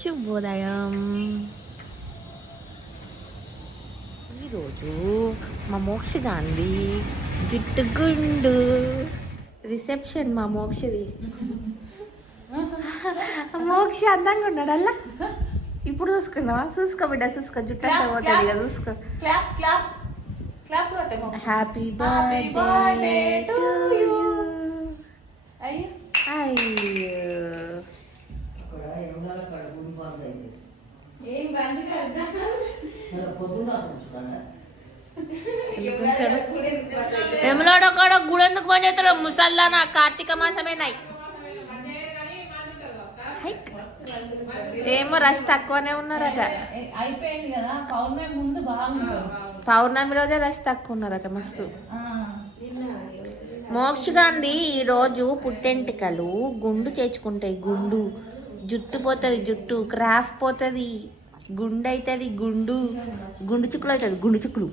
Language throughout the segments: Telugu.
శుభోదయం ఈరోజు మా మోక్ష గాంధీ జుట్టు గుండు రిసెప్షన్ మా మోక్షది మోక్ష అందంగా ఉన్నాడు అల్లా ఇప్పుడు చూసుకున్నావా చూసుకో బిడ్డ చూసుకో. జుట్టు అంటే పోతుంది కదా. చూసుకో. Claps claps claps happy Happy birthday birthday to you అయ్యో ఇలా ఎమలోడ కూడా గుడి ఎందుకు పని చేస్తాడు ముసల్లానా కార్తీక మాసమేనాయి ఏమో రష్ తక్కువనే ఉన్నారట అయిపోయింది కదా పౌర్ణమి ముందు పౌర్ణమి రోజే రష్ తక్కువ ఉన్నారట మస్తు. మోక్ష గాంధీ ఈ రోజు పుట్టెంటికలు గుండు చేర్చుకుంటాయి గుండు. జుట్టు పోతుంది జుట్టు. క్రాఫ్ పోతుంది గుండు అవుతుంది గుండు గుండు చుక్కులు అవుతుంది గుండు చుక్కులు.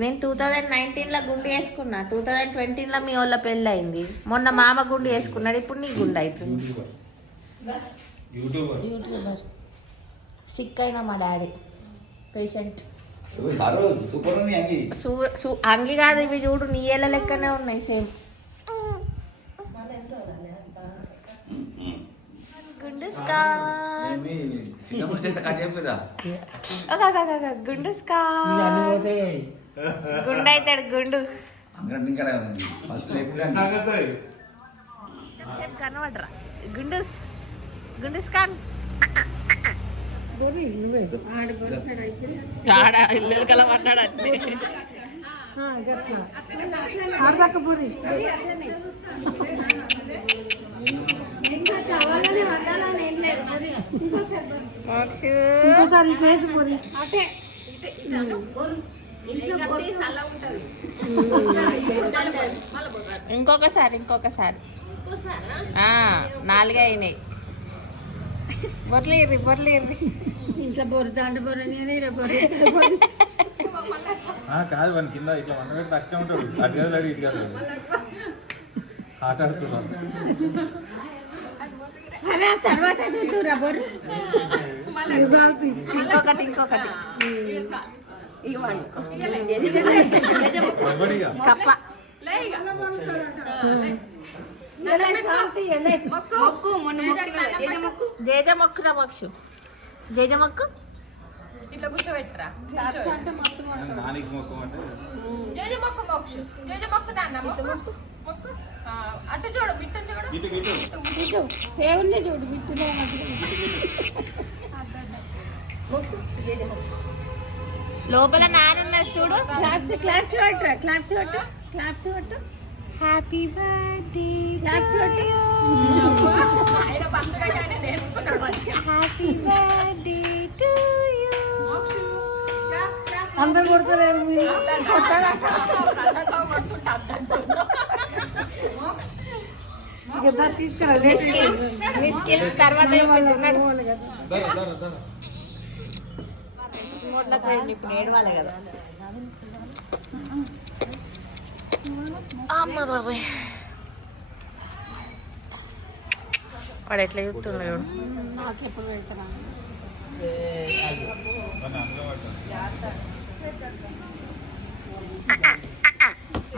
నేను టూ థౌజండ్ నైన్టీన్లో గుండు వేసుకున్నా. టూ థౌజండ్ ట్వంటీలో మీ వాళ్ళ పెళ్ళి అయింది మొన్న మామ గుండు వేసుకున్నాడు ఇప్పుడు నీ గుండు అవుతుంది యూట్యూబర్. యూట్యూబర్. సిక్ అయినా మా డాడీ. పేషెంట్. అంగి కాదు ఇవి చూడు నీ ఏళ్ళ లెక్కనే ఉన్నాయి సేమ్. గుండుస్కా ఏమి? సింగపూర్ చేత కట్ చెప్పిరా గుండుస్కా గుండు. అవుతాడు గుండు కనబడరా. గుండుస్ గుండుస్కాన్. ఆడ పడ్డాడు అంటే మోక్షు. ఇంకొకసారి ఇంకొకసారి. ఆ, నాలుగే అయినాయి. బొర్లేర్రి బొర్లేర్రి కాదు వాని కింద ఇట్లా వండ పెట్టి అట్టే ఉంటాడు. అటు కాదు అడిగి ఇటు కాదు ఆట ఆడుతున్నాడు ఇంకొకటి ఇంకొకటి. ఎవడిగా కప్ప జేజ మొక్కురా మోక్షు జేజ మొక్కు ఇట్లా కూర్చోబెట్టరా. నానికి మొక్కం అంటే జేజ మొక్కు మోక్షు జేజ మొక్కు నాన్న మొక్కు. మొక్కు. ఆ, అటు చూడు బిట్టం చూడు. ఇటు ఇటు లోపల నానున్న చూడు. క్లాప్స్ క్లాప్స్ కొట్టు క్లాప్స్ కొట్టు క్లాప్స్ కొట్టు హ్యాపీ బర్త్డే క్లాప్స్ కొట్టు ఆయన బంధుగా ఆయన నేర్చుకున్నాడు మంచిగా. హ్యాపీ బర్త్డే టు యూ అందరు కొడతలేరు కదా తీసుకురా లేట్ మీ స్కిల్స్ తర్వాత చూపిస్తున్నాడు వెళ్ళి ఇప్పుడు ఏడవాలి కదా. అమ్మ బాబాయ్. వాడు ఎట్లా చూస్తున్నాడు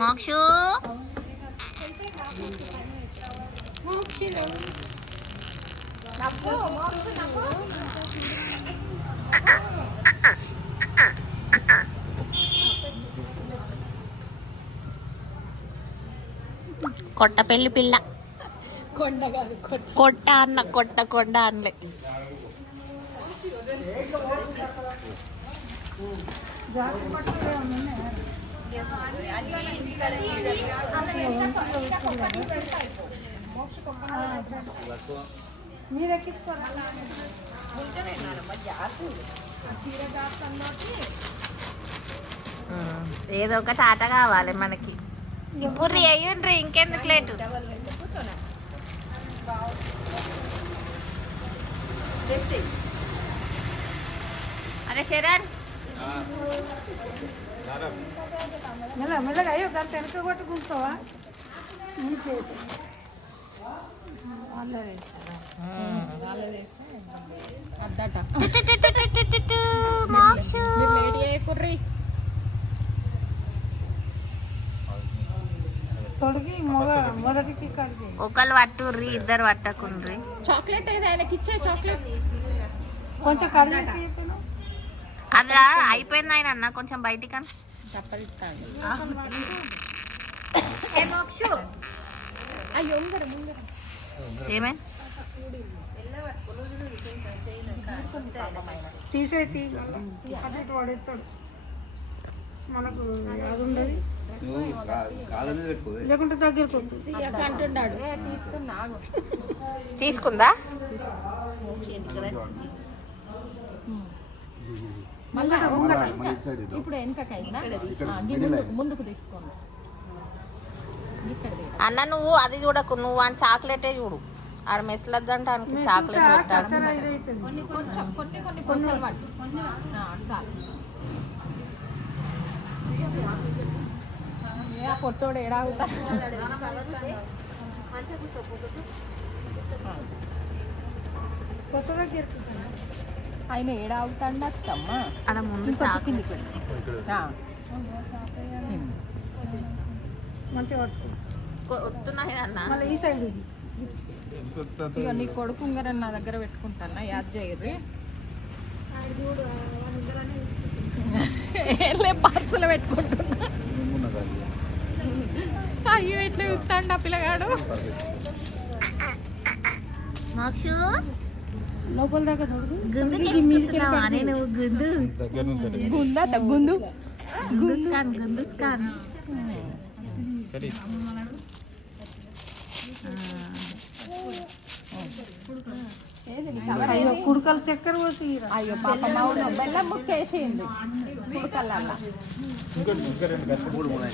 మోక్షు. కొట్ట పెళ్ళి పిల్ల. కొట్ట. అన్న కొట్ట కొండ అన్నలే మీరు ఎక్కించుకోరా ఏదో ఒకటి ఆట కావాలి మనకి. ఇప్పుడు అయ్యండ్రి ఇంకెందుకు లేటు? అరే శరణ్. మెల్ల మెల్లగా అయ్యో వెనక కొట్టు కూర్చోవా ఒకళ్ళు పట్టుర్రి ఇద్దరు పట్టకుండ్రి. చాక్లెట్ ఆయనకి ఇచ్చే చాక్లెట్. కొంచెం అలా అయిపోయింది ఆయన అన్న కొంచెం బయటికి అయ్యో ముందర ఏమే? తీసే తీ అటు పడేస్తాడు మనకు అది ఉండదు. లేకుంటే దగ్గరకు. అంటున్నాడు. తీసుకుందా? మళ్ళా ఇప్పుడు ముందుకు తీసుకోండి. అన్న నువ్వు అది చూడకు. నువ్వు అని చాక్లెటే చూడు. ఆడ మెస్లద్దంటానికి చాక్లెట్ పెట్టాల్సి కచ్చరా ఇదైతుంది. కొంచెం కొన్ని కొన్ని పొసలు పట్టు ఆ, చాలు. ఏ ఆ. పొట్టోడు ఆయన ఏడాగుతాడు అత్తమ్మా? ఆడ ముందు ఇక నీ కొడుకు ఉంగరం నా దగ్గర పెట్టుకుంటానా? యాద్ చేయర్రి లే పర్సులు పెట్టుకుంటున్నా. అయ్యో ఎట్లా చూస్తాడు ఆ పిల్లగాడు. మోక్షు? లోపల దాకా నువ్వు దగ్గర నుంచి. గుందా గుందు. గుందుస్కాన్ గుందుస్కాన్. కడి. అయ్యో కుడుకలు చక్కెర పోసి. అయ్యో పాప అవును బెల్లం ముక్కేసింది కుడుకల్లల్లా ఇంకోటి ఇంకా రెండు గంటలు మూడు మూడు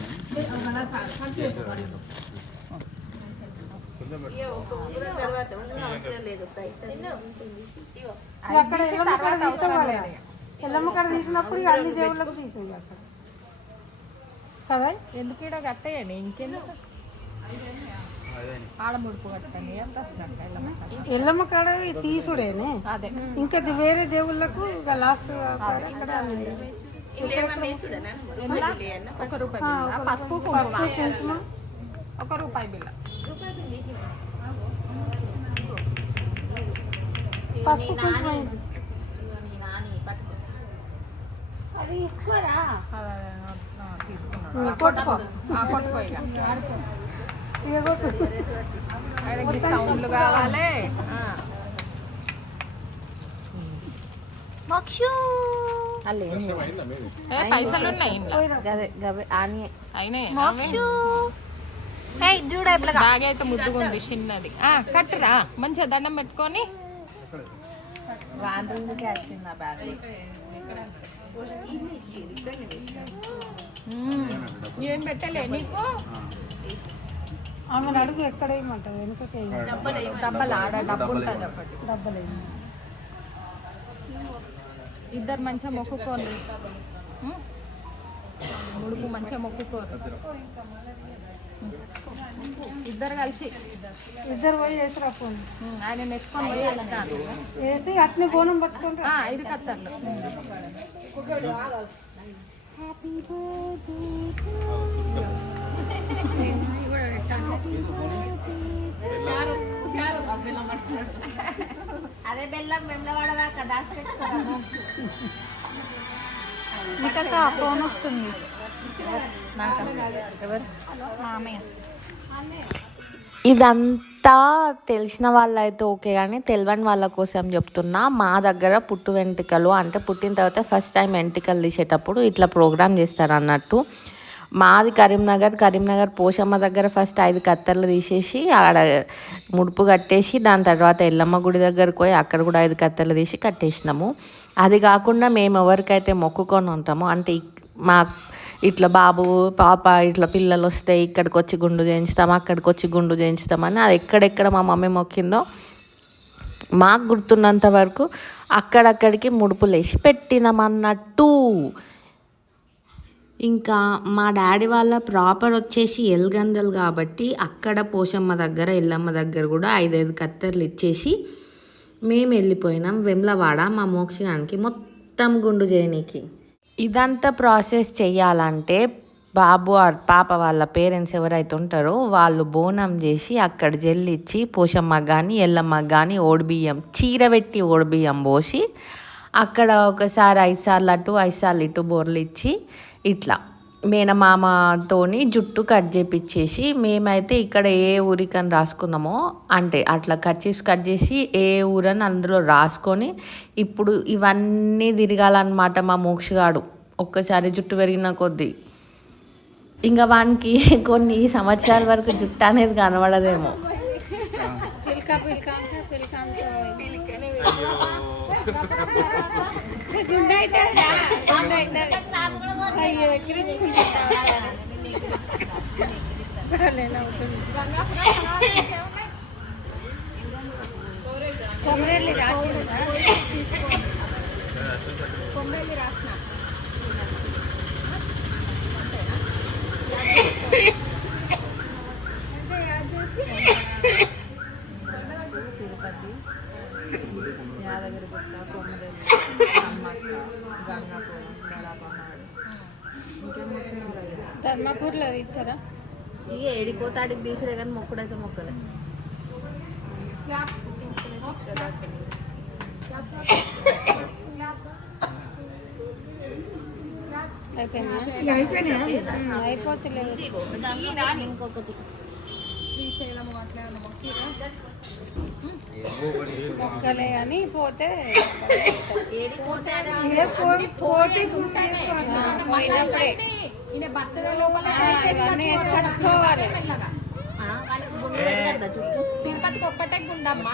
అక్కడ ఎల్లమ్మ కాడ తీసినప్పుడు ఇక అన్ని దేవుళ్ళకు అక్కడ కదా? ఎందుకు ఈడ కట్టేయండి? ఇంకెందుకు? ఎల్లమ్మ కాడ. తీసుడేనే. అదే. ఇంకా వేరే దేవుళ్ళకు ఇక లాస్ట్ కాడ. ఇక్కడ రూపాయి ఒక రూపాయి. బిల్ల ఆయనకి సౌండ్లు కావాలి. ఆ. మోక్షు. ఏ, పైసలు ఉన్నాయి అయినాయి చూడ బాగా అయితే ముద్దుగా ఉంది చిన్నది. ఆ, కట్టురా. మంచిగా దండం పెట్టుకొని. ఏం పెట్టలే నీకు? ఆమెను అడుగు ఎక్కడ వేయమంటావు? వెనుకకి డబ్బలు ఆడ డబ్బు ఉంటుంది ఒకటి. డబ్బలు ఇద్దరు మంచిగా మొక్కుకోండి? ముడుపు మంచిగా మొక్కుకోరు. ఇద్దరు కలిసి. ఇద్దరు పోయి వేసిరా ఫోన్? ఆయన నెచ్చుకొని పోయి. వేసి అట్నే బోనం పట్టుకుంటా ఐదు కత్తర్లు అదే బెల్లం వెమ్లవాడదా కదా నీకక్క ఫోన్ వస్తుంది. ఇదంతా తెలిసిన వాళ్ళైతే ఓకే కానీ తెలియని వాళ్ళ కోసం చెప్తున్నా. మా దగ్గర పుట్టు వెంట్రుకలు అంటే పుట్టిన తర్వాత ఫస్ట్ టైం వెంట్రుకలు తీసేటప్పుడు ఇట్లా ప్రోగ్రామ్ చేస్తారు అన్నట్టు. మాది కరీంనగర్ కరీంనగర్ పోషమ్మ దగ్గర ఫస్ట్ ఐదు కత్తెరలు తీసేసి ఆడ ముడుపు కట్టేసి దాని తర్వాత ఎల్లమ్మ గుడి దగ్గరకు పోయి అక్కడ కూడా ఐదు కత్తెరలు తీసి కట్టేసినాము. అది కాకుండా మేము ఎవరికైతే మొక్కుకొని ఉంటామో అంటే మా ఇట్లా బాబు పాప ఇట్లా పిల్లలు వస్తే ఇక్కడికి వచ్చి గుండు చేయించుతాం అక్కడికి వచ్చి గుండు చేయించుతామని అది ఎక్కడెక్కడ మా మమ్మీ మొక్కిందో మాకు గుర్తున్నంత వరకు అక్కడక్కడికి ముడుపులేసి పెట్టినామన్నట్టు ఇంకా మా డాడీ వాళ్ళ ప్రాపర్ వచ్చేసి ఎల్గందలు కాబట్టి అక్కడ పోషమ్మ దగ్గర ఎల్లమ్మ దగ్గర కూడా ఐదైదు కత్తెరలు ఇచ్చేసి మేము వెళ్ళిపోయినాం వెమ్లవాడ మా మోక్షగానికి మొత్తం గుండు చేయనీకి. ఇదంతా ప్రాసెస్ చేయాలంటే బాబు ఆర్ పాప వాళ్ళ పేరెంట్స్ ఎవరైతే ఉంటారో వాళ్ళు బోనం చేసి అక్కడ జల్లిచ్చి పోషమ్మ కానీ ఎల్లమ్మ కానీ ఓడిబియ్యం చీర పెట్టి ఓడిబియ్యం పోసి అక్కడ ఒకసారి ఐదు సార్లు అటు ఐదు సార్లు ఇటు బోర్లు ఇచ్చి ఇట్లా. మేనమామతోని జుట్టు కట్ చేపిచ్చేసి మేమైతే ఇక్కడ ఏ ఊరికని రాసుకుందామో అంటే అట్లా కట్ చేసి కట్ చేసి ఏ ఊరని అందులో రాసుకొని ఇప్పుడు ఇవన్నీ తిరగాలన్నమాట మా మోక్షగాడు. ఒక్కసారి జుట్టు పెరిగిన కొద్దీ. ఇంకా వానికి కొన్ని సంవత్సరాల వరకు జుట్టు అనేది కనబడదేమో. పిల్కా పిల్కా అంటే పిల్కా గుండె అయితే గుండె అయితే అయ్యో ఎక్కిరించుకుంటా కొమ్మరెల్లి రాసి కొమ్మరెల్లి రాసిన ధర్మపూర్లో ఇస్తారా ఇక ఏడిపోతాడికి తీసుడే కానీ మొక్కుడైతే మొక్కలే. ఇంకొకటి శ్రీశైలం అట్లా మొక్కలే అని పోతే పోయినప్పుడే. తిరుపతికి ఒక్కటే గుండమ్మ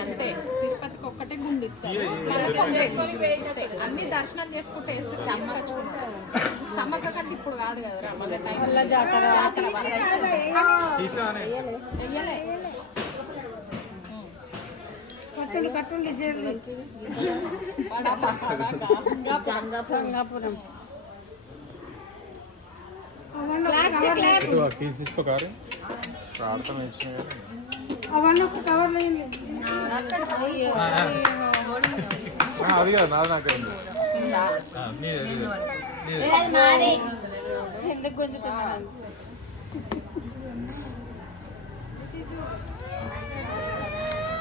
అంతే. తిరుపతికి ఒక్కటే గుండు. అన్ని దర్శనం చేసుకుంటే సమ్మక్క కంటే ఇప్పుడు కాదు కదా మళ్ళీ టైం. జాతర కట్టండి కట్టండి గంగాపురం. తీసుకోకారు ప్రార్థన ఇచ్చిన అవన్నీ ఒక కవర్ అది కాదు నాది నాకు ఎందుకు గుంజుకున్నాను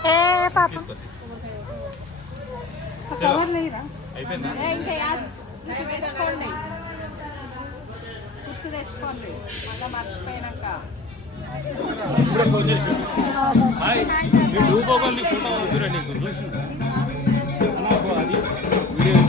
ఏ పాప. కవర్ అయిపోయిందా? ఏ, ఇంకా గుర్తు తెచ్చుకోండి. మళ్ళీ మర్చిపోయినాక. ఇప్పుడే ఫోన్ చేసి రూపోగల్ని ఫోటో నీకు. నాకు అది వీడియో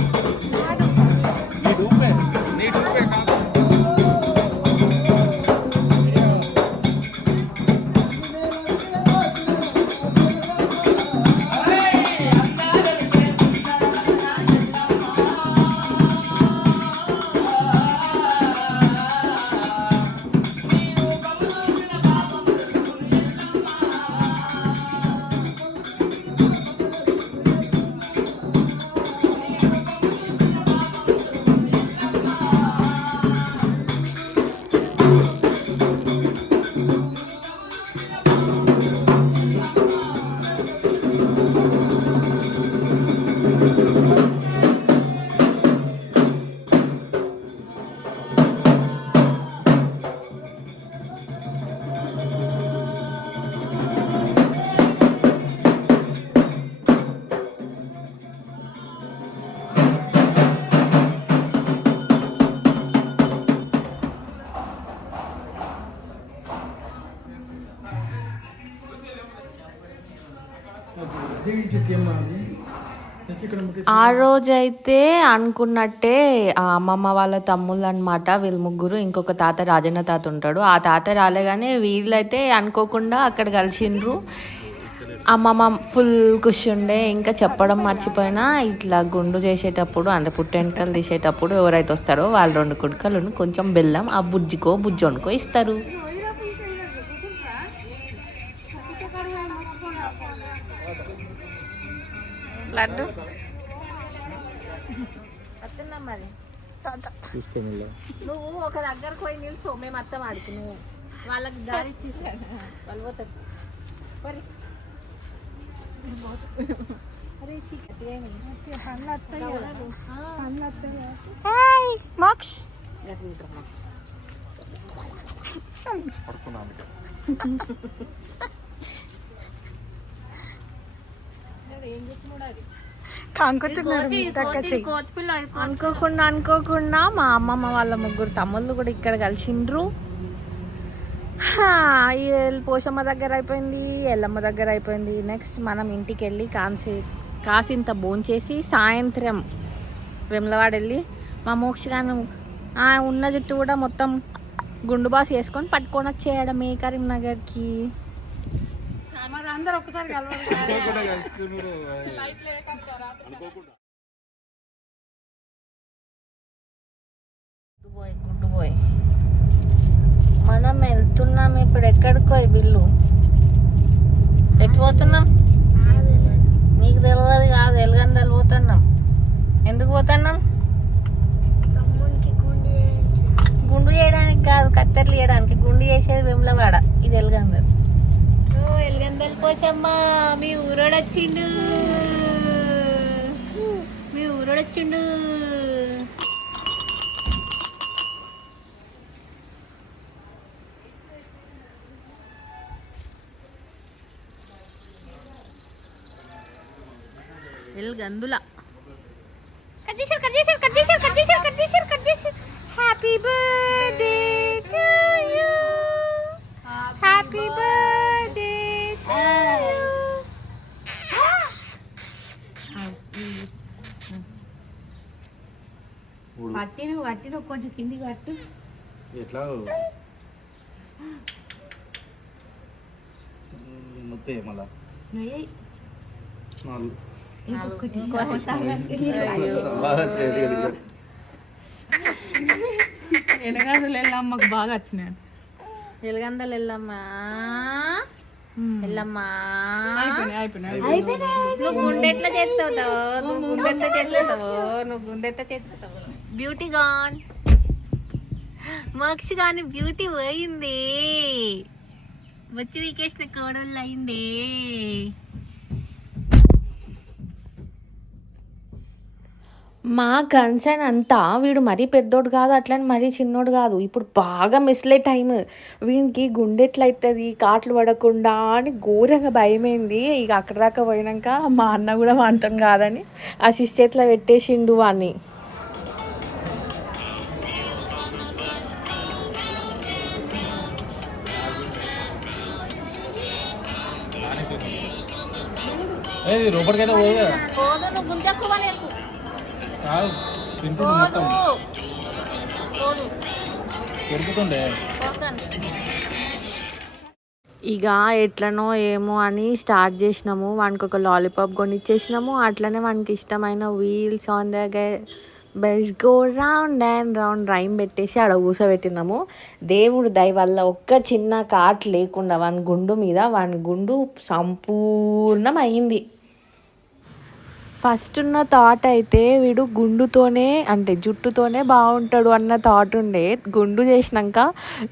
ఆ రోజైతే అనుకున్నట్టే ఆ అమ్మమ్మ వాళ్ళ తమ్ముళ్ళు అనమాట వీళ్ళు ముగ్గురు ఇంకొక తాత రాజన్న తాత ఉంటాడు. ఆ తాత రాలేగానే వీళ్ళైతే అనుకోకుండా అక్కడ కలిసిండ్రు. అమ్మమ్మ ఫుల్ కూర్చుండే ఇంకా చెప్పడం మర్చిపోయినా ఇట్లా గుండు చేసేటప్పుడు అంటే పుట్టెంటకలు తీసేటప్పుడు ఎవరైతే వస్తారో వాళ్ళు రెండు కుడుకలను కొంచెం బెల్లం ఆ బుజ్జికో బుజ్జోనుకో ఇస్తారు. లడ్డు. వస్తుందా మరి. చూసుకో మళ్ళీ నువ్వు ఒక దగ్గరకు పోయి నిల్చో మేము అత్తం ఆడికి నువ్వు వాళ్ళకి దారి వాళ్ళు పోతారు. మరి. మోక్ష్ చేసినాడు అది అనుకోకుండా అనుకోకుండా మా అమ్మమ్మ వాళ్ళ ముగ్గురు తమ్ముళ్ళు కూడా ఇక్కడ కలిసిండ్రు. పోషమ్మ దగ్గర అయిపోయింది ఎల్లమ్మ దగ్గర అయిపోయింది. నెక్స్ట్ మనం ఇంటికి వెళ్ళి కాన్సి కాసింత భోంచేసి సాయంత్రం వెమ్లవాడ వెళ్ళి మా మోక్షగాను ఆ ఉన్న జుట్టు కూడా మొత్తం గుండు బాస్ వేసుకొని పట్టుకొని వచ్చేయడమే కరీంనగర్కి. మరి అందరు ఒక్కసారి కలవాలి. మనం వెళ్తున్నాం ఇప్పుడు ఎక్కడికో ఈ బిల్లు? ఎటు పోతున్నాం? నీకు తెలియదు కాదు ఎలుగందలు పోతున్నాం. ఎందుకు పోతున్నాం? గుండు చేయడానికి కాదు కత్తెరలు చేయడానికి. గుండు చేసేది వెమ్లవాడ ఇది ఎలుగందలు. ఓ ఎలుగందలు పోసమ్మా మీ ఊరోడు వచ్చిండు మీ ఊరోడు వచ్చిండు ఎలుగందుల కట్ చేశారు కట్ చేశారు కట్ చేశారు కట్ చేశారు కట్ చేశారు కట్ చేశారు. Happy birthday to you happy birthday to you పట్టి నువ్వు పట్టి నువ్వు కొంచెం కిందికి పట్టు ఎట్లా? మొత్తం మళ్ళా. నాలుగు. ఎనగాదులు వెళ్ళమ్మకు బాగా వచ్చినాడు ఎలుగందలు ఎల్లమ్మా. ఎల్లమ్మా. నువ్వు గుండెట్లా చేస్తావు నువ్వు గుండెట్లా చేస్తావు? నువ్వు గుండెట్లా చేస్తావు బ్యూటీ గాన్ మోక్షి గాని బ్యూటీ పోయింది. వచ్చి వీకేసిన కోడళ్ళు అయింది మా కన్సర్న్ అంతా వీడు మరీ పెద్దోడు కాదు అట్లని మరీ చిన్నోడు కాదు. ఇప్పుడు బాగా మిస్లే టైం వీనికి గుండె ఎట్లయితుంది కాట్లు పడకుండా అని ఘోరంగా భయమైంది. ఇక అక్కడ దాకా పోయినాక మా అన్న కూడా వాడుతాం కాదని ఆ శిష్ చేతిలో పెట్టేసిండు వాడిని ఏది లోపలికైతే పోదు పోదు నువ్వు గుంజక్కువ కాదు తింటుండే మొత్తం. పోదు. పెరుగుతుండే. ఇక ఎట్లనో ఏమో అని స్టార్ట్ చేసినాము. వానికి ఒక లాలీపాప్ కొనిచ్చేసినాము. అట్లనే వానికి ఇష్టమైన wheels on the bus go round and round rhyme పెట్టేసి ఆడ కూసబెట్టినాము దేవుడు దయ వల్ల ఒక్క చిన్న కాట్ లేకుండా వాని గుండు మీద వాని గుండు సంపూర్ణం అయింది ఫస్ట్ ఉన్న థాట్ అయితే వీడు గుండుతోనే అంటే జుట్టుతోనే బాగుంటాడు అన్న థాట్ ఉండే. గుండు చేసినాక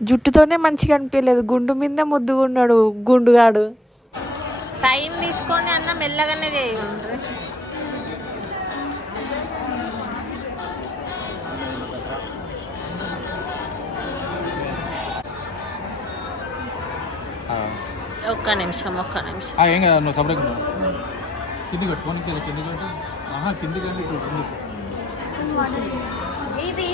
జుట్టుతోనే మంచిగా అనిపించలేదు గుండు మీదే ముద్దుగా ఉన్నాడు గుండుగాడు. టైం తీసుకొని అన్న మెల్లగానే చేయండి ఒక్క నిమిషం ఒక్క నిమిషం. ఏం కదా నువ్వు సపరేట్ కిందికి పెట్టుకోని కిందికి పెట్టు ఆహా కిందికి అంటే ఇక్కడ కిందికి ఇది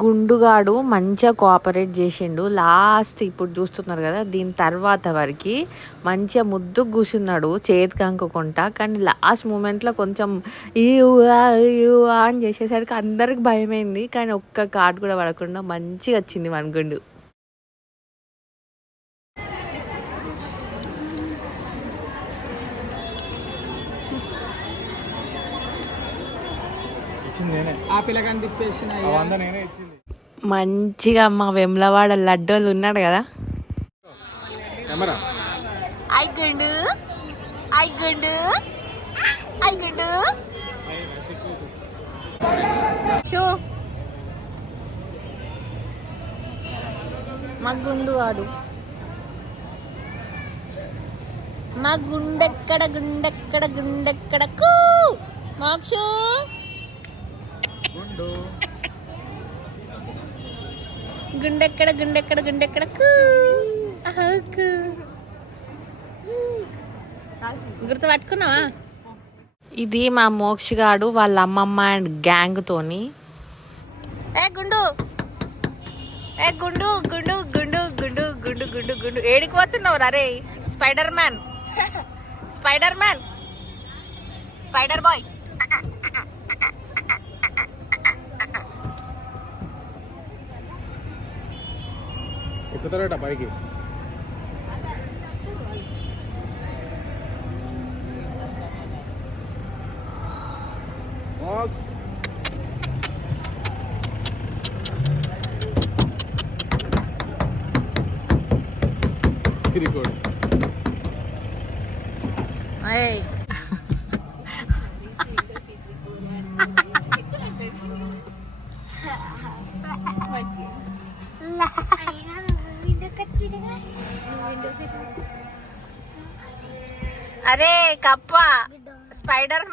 గుండుగాడు మంచిగా కోఆపరేట్ చేసిండు. లాస్ట్ ఇప్పుడు చూస్తున్నారు కదా దీని తర్వాత వరకు మంచిగా ముద్దు కూర్చున్నాడు చేతికి అనుకోకుండా కానీ లాస్ట్ మూమెంట్లో కొంచెం ఈ ఊ-ఆ, అని చేసేసరికి అందరికి భయమైంది. కానీ ఒక్క కార్డు కూడా పడకుండా మంచిగా వచ్చింది మన గుండు ఇచ్చింది నేనే ఆ పిల్లగాని తిప్పేసిన ఆ వంద నేనే ఇచ్చింది. మంచిగా మా వెమ్లవాడ లడ్డోలు ఉన్నాడు కదా. కెమెరా. ఐ గుండు ఐ గుండు ఐ గుండు. షూ. మా గుండు వాడు. మా గుండెక్కడ గుండెక్కడ గుండెక్కడ కూ. మోక్షు. గుండు. గుండెక్కడ గుండెక్కడ గుండెక్కడ? కూ. ఆహా, కూ. గుర్తు పట్టుకున్నావా ఇది మా మోక్షగాడు వాళ్ళ అమ్మమ్మ అండ్ గ్యాంగ్ తోని. ఏ గుండు? ఏ గుండు గుండు గుండు గుండు గుండు గుండు గుండు. ఏడికి పోతున్నావు రే spider man spider man spider boy എത്ര ഏട്ടാ പായ്ക്ക് ബോക്സ് కప్ప. స్పైడర్